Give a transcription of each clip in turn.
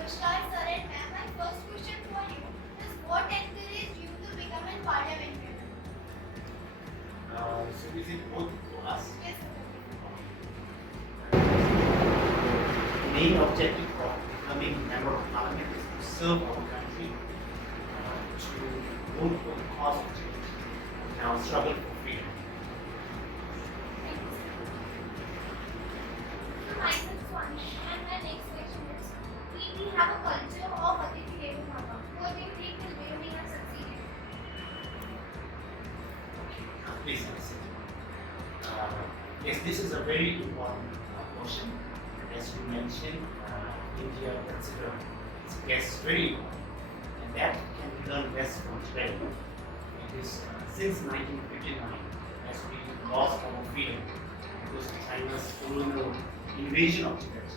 Namaskar, sir and ma'am. My first question for you is what encouraged you to become a parliamentarian? So is it both for us? Yes, sir. The main objective of becoming a member of parliament is to serve our country, to vote for the cause of change, and our struggle for freedom. Thank you, sir. So myself Swani, and my next question is: we have a culture of Atithi Devo Bhava. Who do you think will where we have succeeded? Please answer. Yes, this is a very important question. As you mentioned, India considers its guests very important, and that can be done best from Tibet. Because since 1959, as we lost our freedom because of China's colonial invasion of Tibet,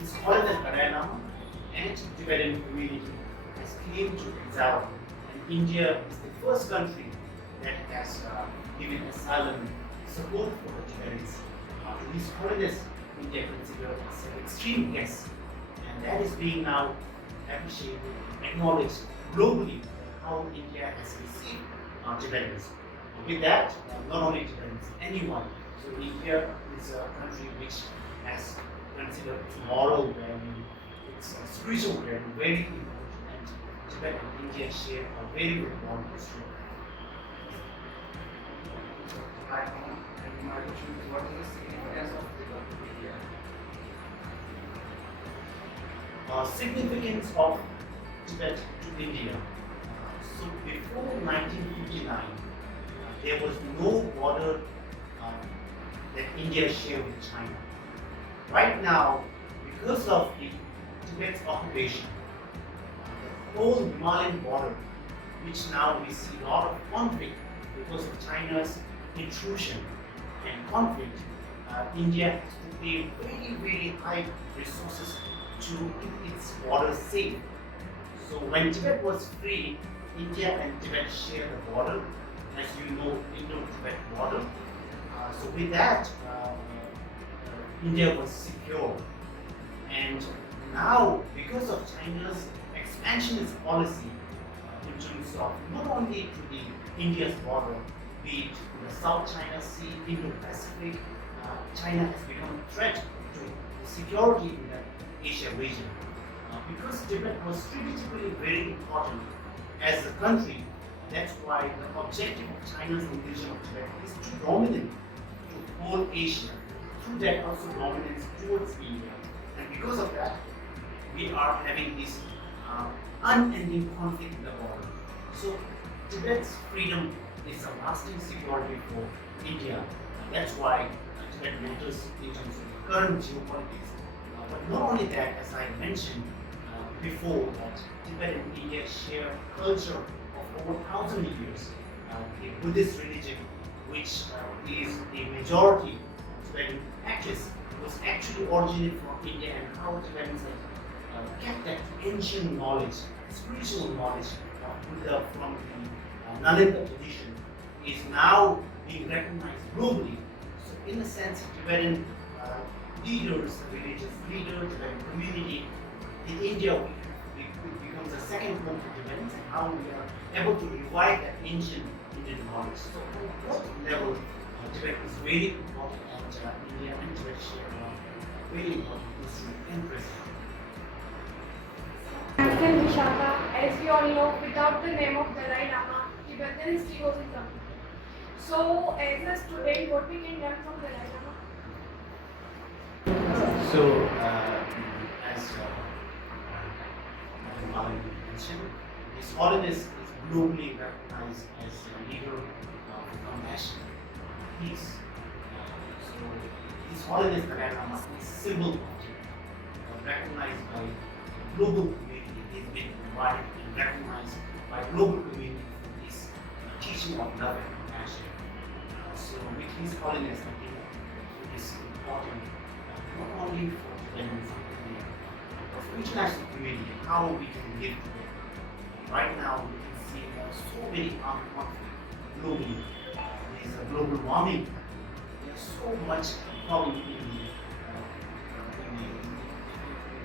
this holiday Dalai Lama and Tibetan community has came to exile, and India is the first country that has given asylum support for the Tibetans. To these holidays, India considered as an extreme guest, and that is being now appreciated, acknowledged globally how India has received Tibetans. With that, not only Tibetans, anyone. So India is a country which has considered its moral value, its spiritual value very important, and Tibet and India share a very important history. Hi, and my question is what is the significance of Tibet in India? Significance of Tibet to India. So before 1959, there was no border that India shared with China. Right now, because of the Tibet's occupation, the whole Himalayan border, which now we see a lot of conflict because of China's intrusion and conflict, India has to pay very, very high resources to keep its borders safe. So when Tibet was free, India and Tibet shared the border, as you know, Indo-Tibet border. So with that, India was secure. And now, because of China's expansionist policy in terms of not only to the India's border, be it in the South China Sea, Indo-Pacific, China has become a threat to security in the Asia region. Because Tibet was strategically very important as a country, that's why the objective of China's invasion of Tibet is to dominate to whole Asia, through that also dominance towards India. And because of that, we are having this unending conflict in the border. So Tibet's freedom is a lasting security for India. And that's why Tibet matters in terms of the current geopolitics. But not only that, as I mentioned before, that Tibet and India share culture of over 1,000 years. The Buddhist religion, which is the majority of Tibetan practice, was actually originated from India, and how Tibetans have kept that ancient knowledge, spiritual knowledge of Buddha from the Nalanda tradition is now being recognized globally. So in a sense, Tibetan leaders, religious leaders, Tibetan community in India becomes a second home to Tibetans, and how we are able to revive that ancient Indian knowledge. So on what level, Tibet is very important, and India and Tibet share a very important history and present. Thank Vishaka. As we all know, without the name of Dalai Lama, Tibetan history was incomplete. So, as a student, what we can learn from Dalai Lama? So, as Madam mentioned, this holidays is globally recognized as a leader of compassion, peace. So, these holidays that are a symbol of it, recognized by the global community. It's been invited and recognized by global community for this teaching of love and compassion. So, with these holidays, I think it is important not only for Tibetans in India, but for international community, how we can live together. Right now, we can see there are so many armed conflicts globally. There is a global warming. There's so much problem in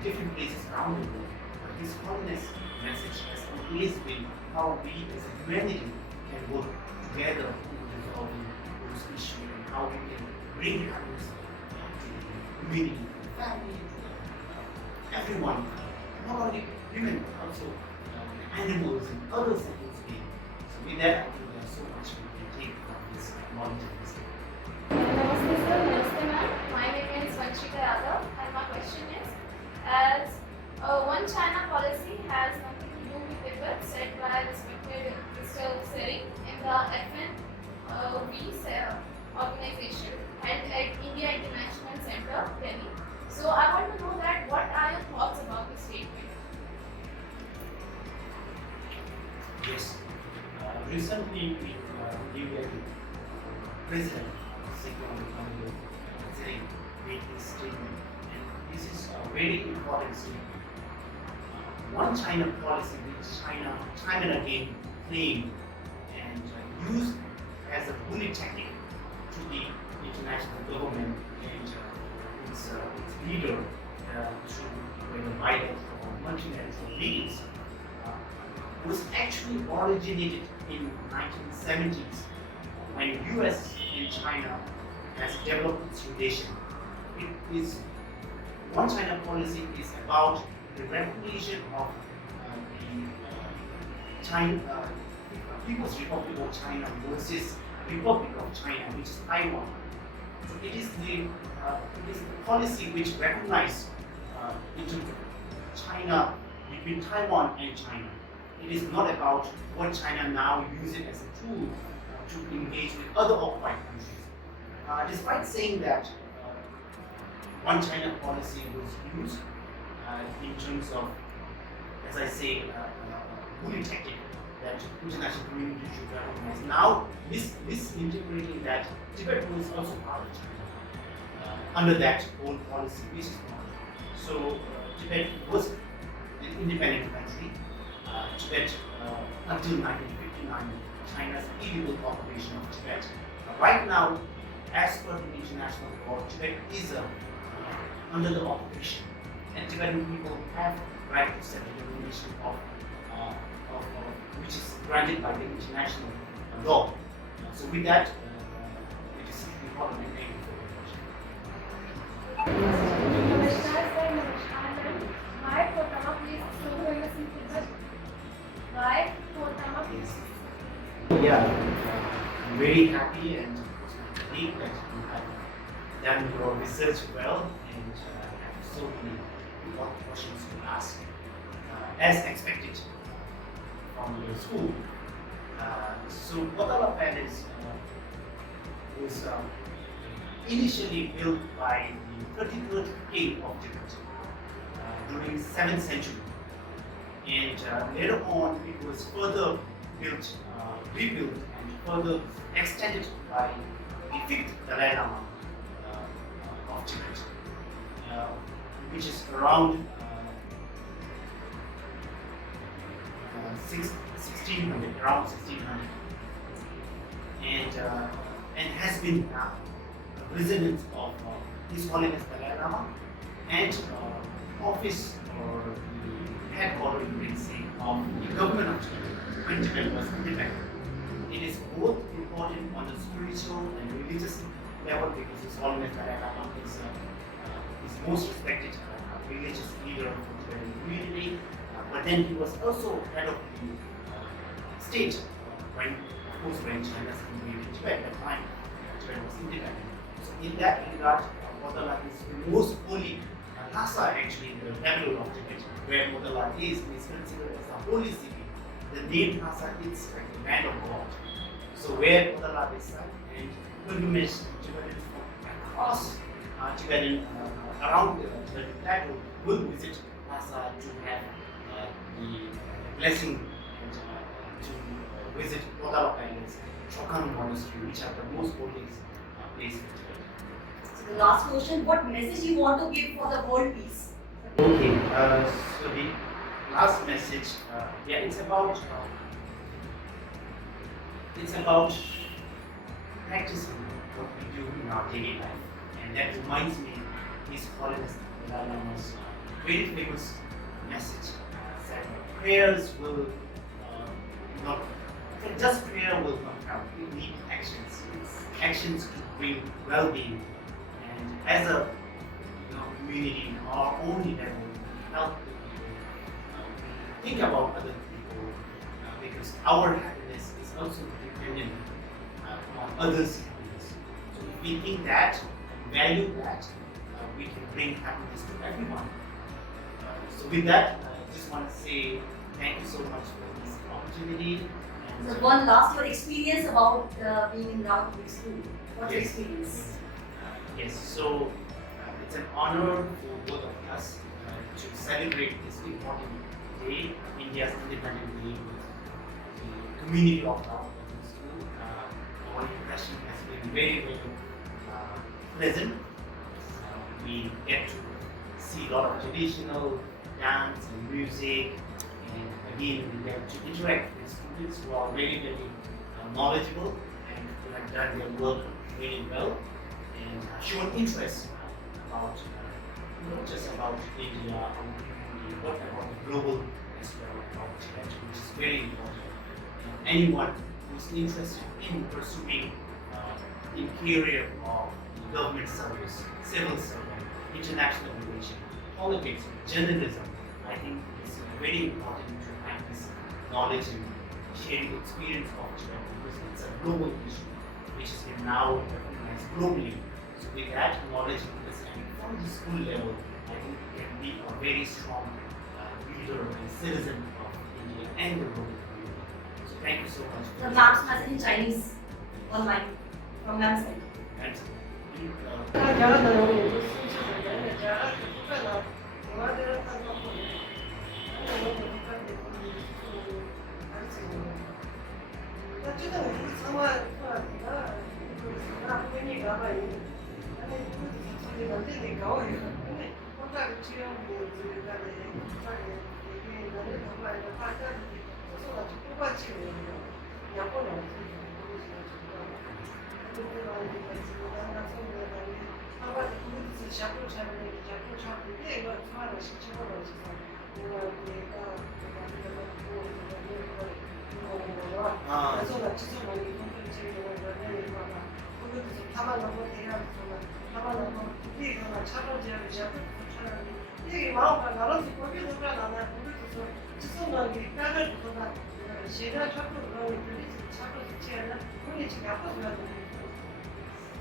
different places around the world. His Holiness' message has always been how we as a humanity can work together in resolving those issues and how we can bring happiness to the community, family, to everyone, not only women, but also animals and other sentient beings. So with that, I think there's so much we can take from this knowledge and wisdom. Namaste sir, namaste ma'am. My name is Vanshika Yadav and my question is, as one China policy has nothing to do with Tibet said by respected Mr. Tsering in the FN organization and at India International Center, Delhi. So I want to know that what are your thoughts about this statement? Yes. Recently, we were President Tsering made this statement, and this is a very important statement. One China policy which China time and again claimed and used as a bully tactic to the international government and its leader to whether bilateral or multilateral meetings was actually originated in 1970s when US and China has developed its relation. It is one China policy is about the recognition of the People's Republic of China versus Republic of China, which is Taiwan. So it is the policy which recognizes into China between Taiwan and China. It is not about what China now uses as a tool to engage with other occupied countries. Despite saying that one China policy was used in terms of, as I say, bully tactic that international community should recognize. Now, misinterpreting that Tibet was also part of China under that old policy, which is not. So Tibet was an independent country. Tibet, until 1959, China's illegal occupation of Tibet. Right now, as per the international law, Tibet is under the occupation, and Tibetan people have right to self-determination of which is granted by the international law. So with that, it is important and thank you for your question. Namaskar sir, namaskar ma'am. Why Kotama please so famous in Tibet? Why Kotama please? Yeah, I'm very happy and believe that you have done your research well and have so many important questions to ask. As expected from your school. So Potala Palace was initially built by the 33rd king of Tibet during 7th century, and later on it was further built, rebuilt and further extended by the 5th Dalai Lama of Tibet, which is around 1600, around 1600, and has been a resident of His Holiness Dalai Lama and office or the headquarters, you can say, of the government of Tibet when Tibet was independent. It is both important on the spiritual and religious level because His Holiness Dalai Lama is most respected religious leader of the Tibetan community. But then he was also head of the state when, of course, when China's invaded Tibet at the time, Tibet was independent. So in that regard, Potala is the most holy Lhasa actually in the capital of Tibet, where Potala is considered as a holy city. The name Lhasa is like the land of God. So where Potala is and pilgrimage Tibetans from across Tibetan around the Tibetan plateau will visit Lhasa to have the blessing and to visit Potala Palace, Chokan Monastery, which are the most holy places in Tibet. So the last question, what message you want to give for the world peace? Okay, so the last message, yeah, it's about practicing what we do in our daily life, and that reminds me His Holiness Dalai Lama's very famous message prayers will not, just prayer will not help. We need actions. Actions to bring well-being. And as a community, in our own level, we help the people. We think about other people because our happiness is also dependent on others' happiness. So if we think that and value that, we can bring happiness to everyone. So with that, I just want to say thank you so much for this opportunity. And, So one last your experience about being in Lhamo Public School. What's your Yes. experience? Yes, so it's an honor for both of us to celebrate this important day, India's Independence Day, with the community of our public school. Our impression has been very, very pleasant. We get to see a lot of traditional dance and music, and again, we get to interact with students who are very, very knowledgeable and who have done their work really well and shown interest about not just about India or community, but about the global as well, about Tibet, which is very important. Anyone who's interested in pursuing the career of government service, civil servant, international relations, politics, journalism, I think it's very important to have this knowledge and sharing experience of Tibet because it's a global issue which has been now recognized globally. So with that knowledge and understanding from the school level, I think we can be a very strong leader and citizen of India and the global community. So thank you so much. The map's message in Chinese online from ma'am's side. And,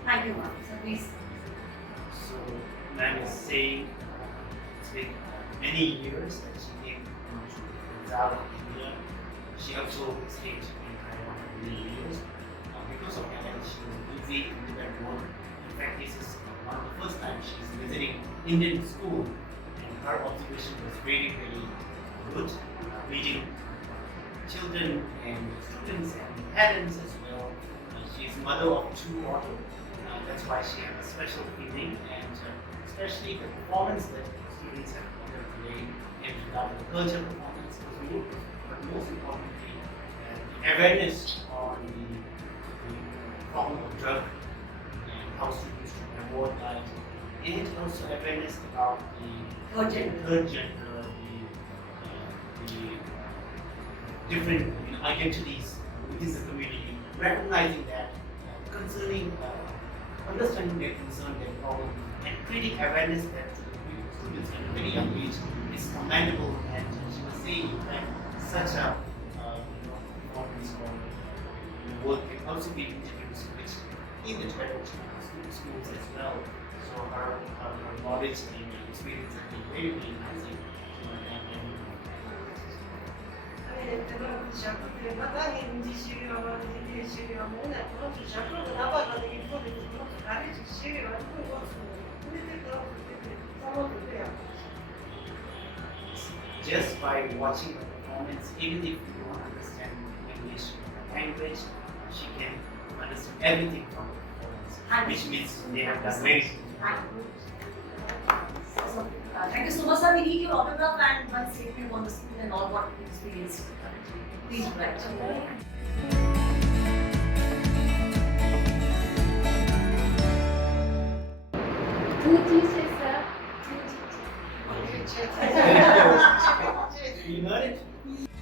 Thank you, ma'am. So please. So, ma'am is saying it's been many years that she came to Exile in India. She also stayed in Taiwan for many years. Because of that, she was busy in Tibet work. In fact, this is one of the first time she's visiting Indian school, and her observation was very, very good. Reading children and students and parents as well. She's mother of two daughters. That's why she has a special feeling, and especially the performance that students have put on today in regard to the culture performance was good, but most importantly, the awareness on the problem of drug and how students should avoid that, and also awareness about the third gender, the different identities within the community, recognizing that, concerning, understanding their concern, their problem, and creating awareness that to the students at a very young age is commendable. And she was saying that such a performance or work can also be introduced, which in the Tibetan schools as well. So her knowledge and experience has been very, very nice. Just by watching the performance, even if you don't understand English language, she can understand everything from the performance, which means they have done very good. Thank you so much, sir. We need your autograph and one statement on the school and all what you experienced. Please write. Two teachers, sir. Two teachers. You know it.